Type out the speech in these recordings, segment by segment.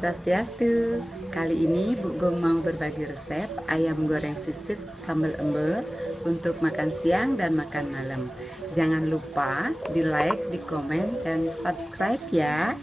Swastyastu. Kali ini Bu Gung mau berbagi resep ayam goreng sisit sambal embe untuk makan siang dan makan malam. Jangan lupa di like, di komen, dan subscribe ya.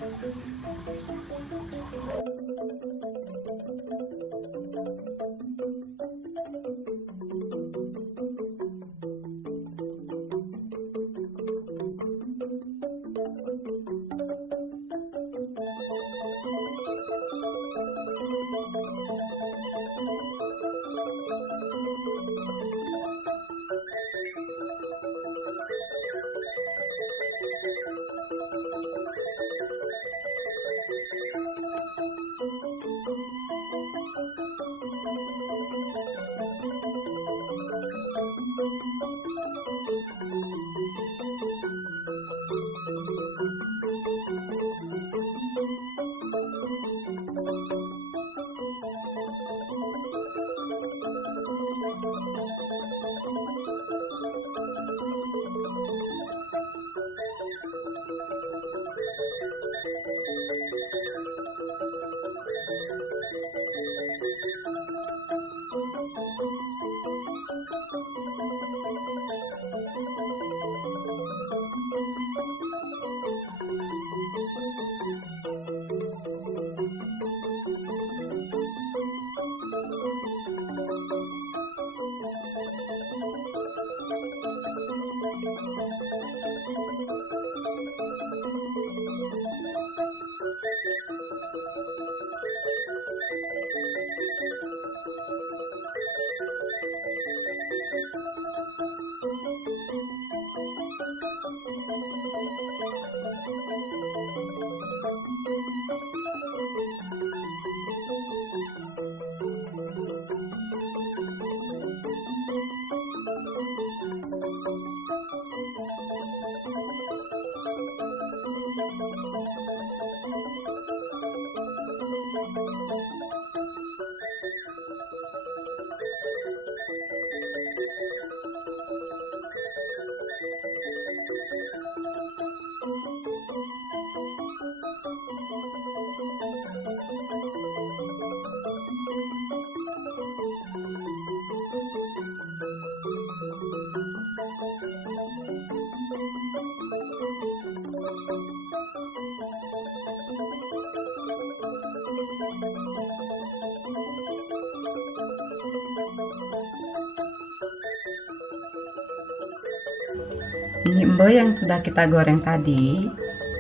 Ini embe yang sudah kita goreng tadi,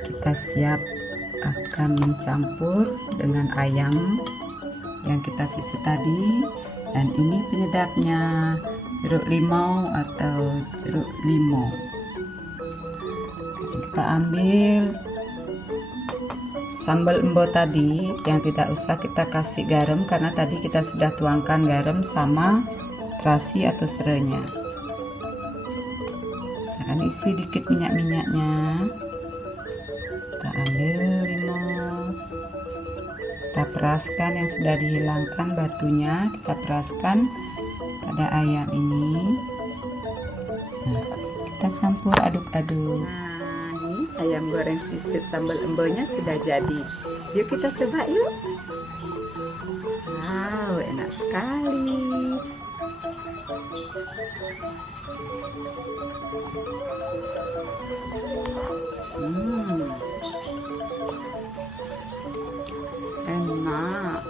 kita siap akan mencampur dengan ayam yang kita sisir tadi. Dan ini penyedapnya, jeruk limau atau jeruk limau. Kita ambil sambal embe tadi yang tidak usah kita kasih garam, karena tadi kita sudah tuangkan garam sama terasi atau serenya. Misalkan isi dikit minyak-minyaknya, kita ambil limau, kita peraskan yang sudah dihilangkan batunya, kita peraskan pada ayam ini. Nah, kita campur aduk-aduk. Nah, ini ayam goreng sisit sambal embenya sudah jadi. Yuk kita coba yuk. Wow, enak sekali. Enak.